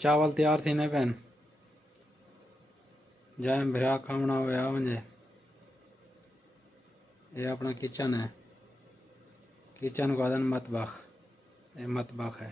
चावल तैयार थी ने पैन जाए भरा खावना हुआ वजे। ये अपना किचन है, किचन को आदन मतबख, ये मतबख है।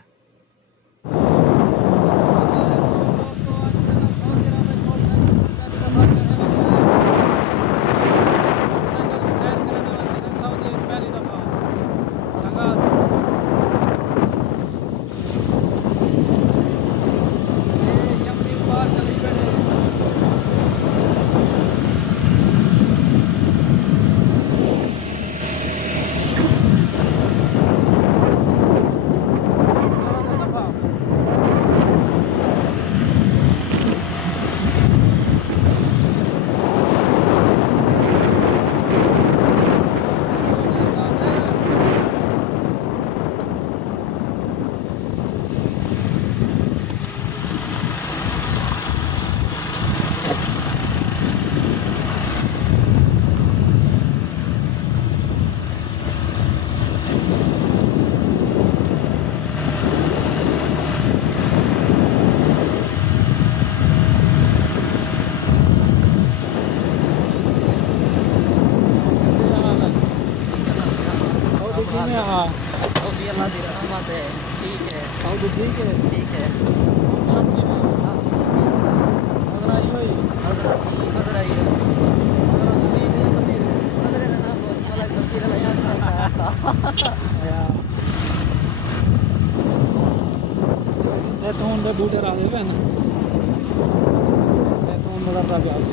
ठीक है, सऊदी ठीक है, ठीक है। जैतून के बूटे ला दे पैन, जैतून बड़ा प्यार से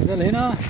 नजल है ना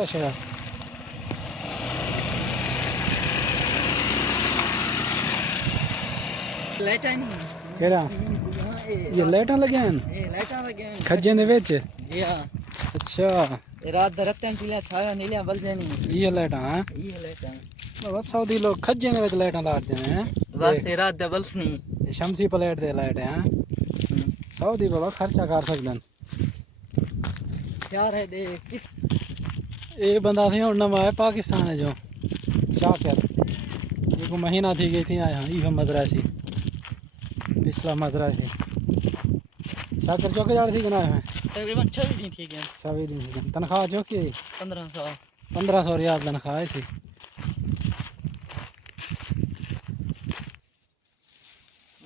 अच्छा। लाइटन केड़ा ये लाइटां लगे हैं, लाइटां लगे हैं खज्जे दे विच। जी हां, अच्छा रात रत्तन चिला थाया नीलिया बल जानी ये लाइटां हैं। ये लाइटां बस सऊदी लोग खज्जे दे विच लाइटां लाते हैं। बस रात दबल्स नहीं ये शमसी प्लेट दे लाइट हैं। सऊदी बाबा खर्चा कर सकदन। यार है दे ये बंदा थी हुन नवा है पाकिस्तान है जो शाकिर, ये को महीना थी गई थी आया ये मजरा सी, पिछला मजरा सी शाकिर चौके जाड़ थी गना है तकरीबन 6 दिन थी गए, 26 दिन थी तनख्वाह जो की 1500 रियाल तनख्वाह है सी।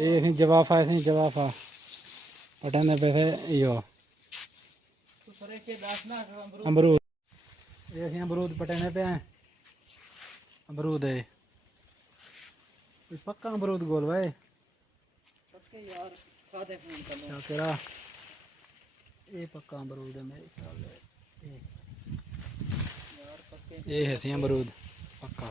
ये थी जवाफा है, जवाफा पटने पे थे यो अमरूद, ये थी अमरूद पटने पे हैं। अमरूद है पक्का अमरूद गोल भाई यार खादे फोन करना क्या तेरा ये पक्का अमरूद है मेरे ख्याल है। यार पक्के ये है सी अमरूद पक्का।